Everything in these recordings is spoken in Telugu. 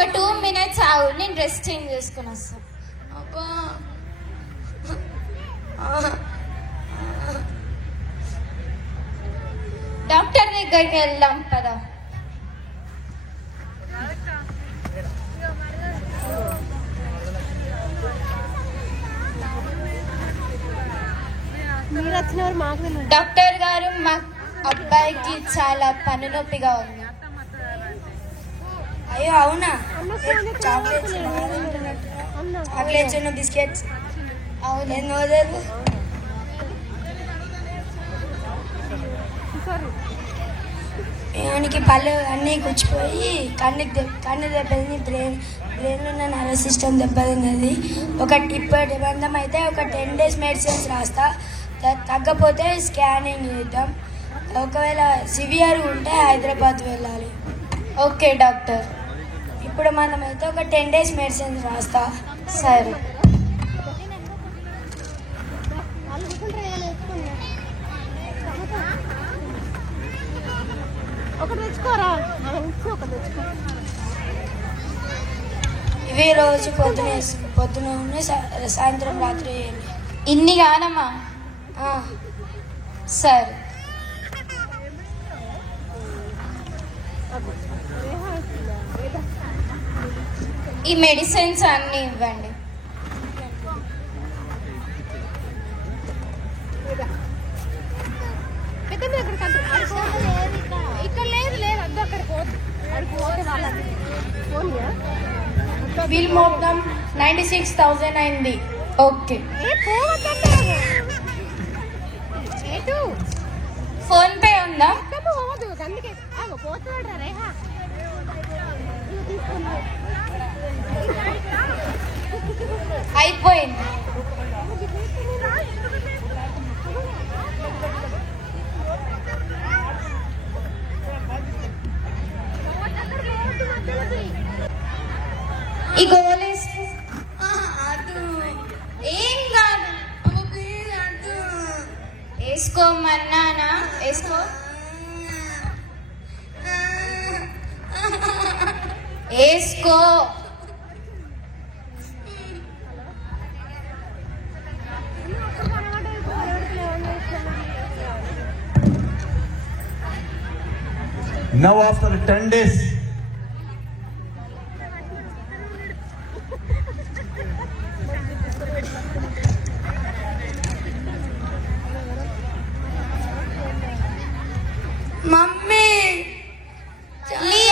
ఒక 2 minutes ఆగు, నేను డ్రెస్ చేంజ్ చేసుకుని వస్తాను. అబ్బా డాక్టర్ దగ్గరికి వెళ్దాం పదా. డాక్టర్ గారు, మా అబ్బాయికి చాలా పన్ను నొప్పిగా ఉంది. అయ్యో అవునా? చాక్లెట్స్ బిస్కెట్స్ అవును. ఎన్నో వదలు. ఆయనకి పళ్ళు అన్నీ కూర్చిపోయి కన్ను దెబ్బతిని బ్రెయిన్లో ఉన్న నర్వస్ సిస్టమ్ దెబ్బతిన్నది. ఇప్పటి బంధం అయితే ఒక 10 days మెడిసిన్స్ రాస్తా, తగ్గపోతే స్కానింగ్ చేద్దాం. ఒకవేళ సివియర్ ఉంటే హైదరాబాద్ వెళ్ళాలి. Okay doctor. ఇప్పుడు మనమైతే ఒక 10 days మెడిసిన్స్ రాస్తా. సరే. ఇవి రోజు పొద్దున ఉన్నాయి, సాయంత్రం రాత్రి వేయండి. ఇన్ని గానమ్మా? సరే. ఈ మెడిసిన్స్ అన్నీ ఇవ్వండి. బిల్ మొత్తం 96,000 అయింది. ఓకే. ఫోన్ పే ఉందా? అయిపోయింది. ఈ గోలీస్ ఏం కాదు, వేసుకోమన్నానా? వేసుకో. వేసుకో. Now after 10 days, మమ్మీ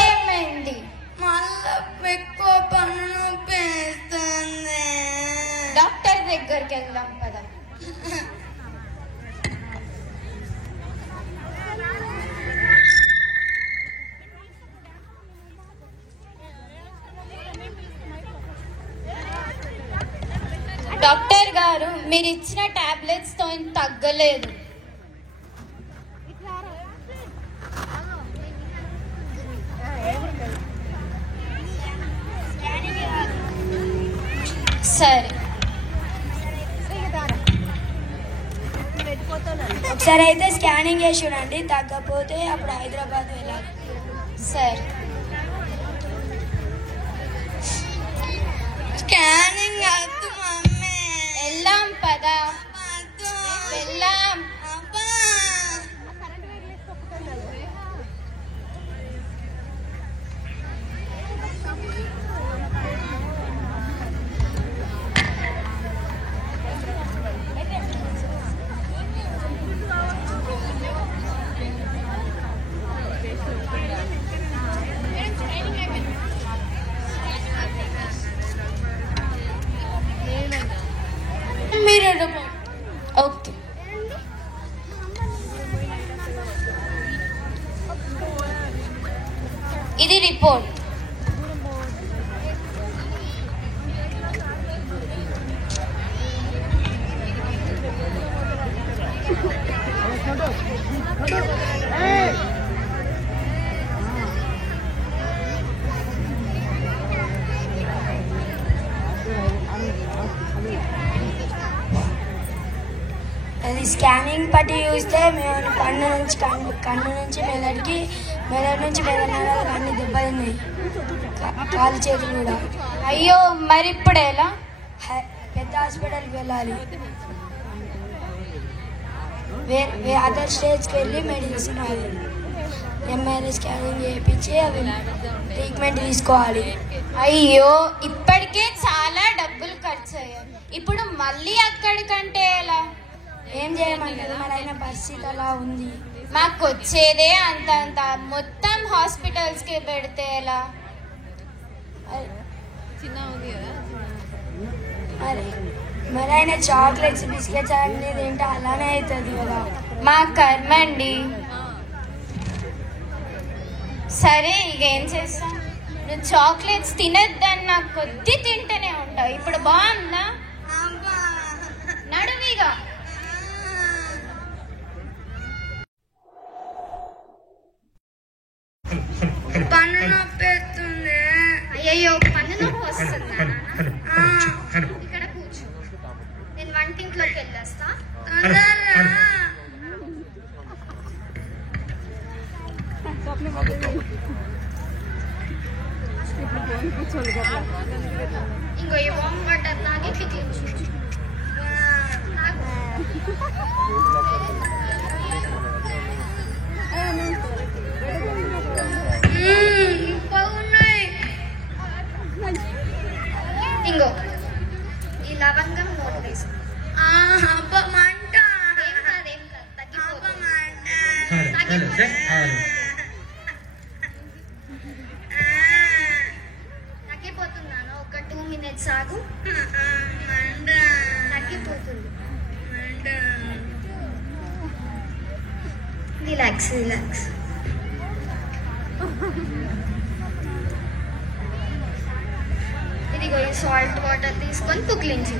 ఏమైంది? మళ్ళా ఎక్కువ పన్ను నొప్పి వేస్తుంది. డాక్టర్ దగ్గరికి వెళ్దాం కదా. డాక్టర్ గారు, మీరు ఇచ్చిన టాబ్లెట్స్ తో తగ్గలేదు. సరే. ఒకసారి అయితే స్కానింగ్ చేసి చూడండి, తగ్గపోతే అప్పుడు హైదరాబాద్ వెళ్ళాలి. సరే. స్కానింగ్ వద్దు మమ్మీ, వెళ్దాం పదా. వెళ్దాం. ఓకే. ఇది రిపోర్ట్. అది స్కానింగ్ పట్టి చూస్తే మేము కన్ను నుంచి మెదడుకి, మెదడు నుంచి మెదడు నరాలకు అన్ని దెబ్బతిన్నాయి. కాలు చేతులు కూడా. అయ్యో మరి ఇప్పుడు ఎలా? పెద్ద హాస్పిటల్కి వెళ్ళాలి. అదర్ స్టేట్స్కి వెళ్ళి మెడిసిన్ ఎంఆర్ఐ స్కానింగ్ చేయించి అవి ట్రీట్మెంట్ తీసుకోవాలి. అయ్యో ఇప్పటికే చాలా డబ్బులు ఖర్చు అయ్యాయి, ఇప్పుడు మళ్ళీ అక్కడికంటే ఎలా? ఏం చేయమంటారు, మన అయిన పరిస్థితి అలా ఉంది. మాకు వచ్చేదే అంత మొత్తం హాస్పిటల్స్కి పెడితే ఎలా? మరి ఆయన చాక్లెట్స్ బిస్కెట్స్ అన్నీ తింటే అలానే అవుతుంది కదా. మా కర్మ అండి. సరే ఇక ఏం చేస్తాం, నువ్వు చాక్లెట్స్ తినద్దని నాకు కొద్ది తింటూనే ఉంటావు. ఇప్పుడు బాగుందా? నడువిగా. పన్ను నొప్పి ఎత్తుంది. అయ్యయ్యో పన్ను నొప్పి వస్తుందా? ఇక్కడ కూర్చో, నేను వంటింట్లోకి వెళ్ళేస్తా. ఇంకో ఈ వామ్ వాటర్ తాగి పిక్లించు. ఇంకో ఈ లవంగం నోట్ వేసి తగ్గిపోతున్నాను. ఒక 2 minutes ఆగు, తగ్గిపోతుంది. రిలాక్స్. ఇదిగో ఈ సాల్ట్ వాటర్ తీసుకొని పుక్లించు.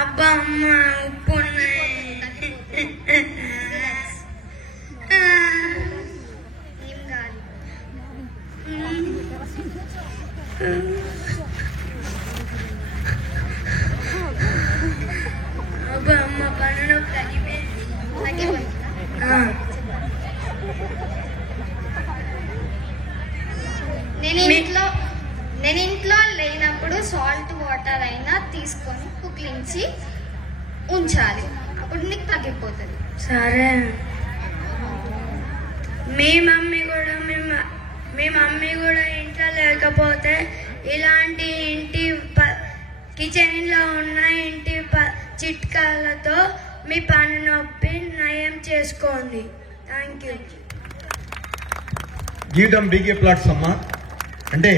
అబ్బా అమ్మ ఉప్పు ఏం కాదు. అబ్బా అమ్మ పన్ను నొప్పి తగ్గిపోయింది. నేను ఇంట్లో లేనప్పుడు సాల్ట్ వాటర్ అయినా తీసుకొని పుక్లించి ఉంచాలి, అప్పుడు నీకు తగ్గిపోతుంది. సరే. మీ మమ్మీ కూడా ఇంట్లో లేకపోతే ఇలాంటి కిచెన్లో ఉన్న ఇంటి చిట్కాలతో మీ పన్ను నొప్పి నయం చేసుకోండి. Thank you. Give them big applause అమ్మా. అంటే